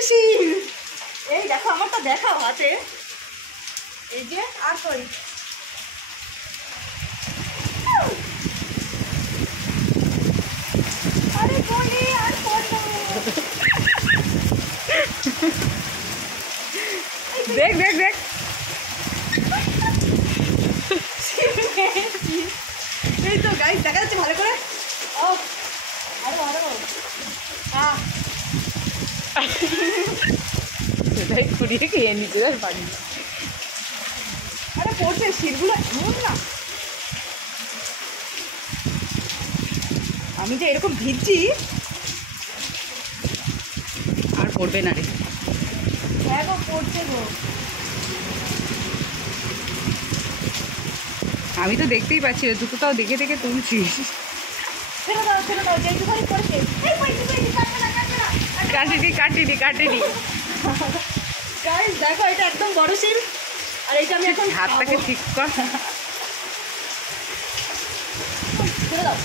শিশির। এই দেখো আমারটা দেখাও হাতে, এই যে আর কই আরে বলি আর পড়লো। দেখ দেখ দেখ এই তো গাইস দেখা যাচ্ছে ভালো করে। ও আরো আরো হ্যাঁ সেটাই কুড়িয়ে খেয়ে নিতে পারি। আরে পড়ছে শিরগুলো এমন না, আমি যে এরকম ভিজছি। আর পড়বে না রে। হ্যাঁ গো পড়ছে গো। আমি তো দেখতেই পাচ্ছি রে, দুটোটাও দেখে দেখে তুলছিস। ছেড়ে দাও যেটুখানি পড়ছে। এই পড়ছে কাটবে না কাটবে না। কাটিনি গাইস দেখো এটা একদম বড় শিল, আর এটা আমি এখন হাতটাকে ঠিক কর। ছেড়ে দাও।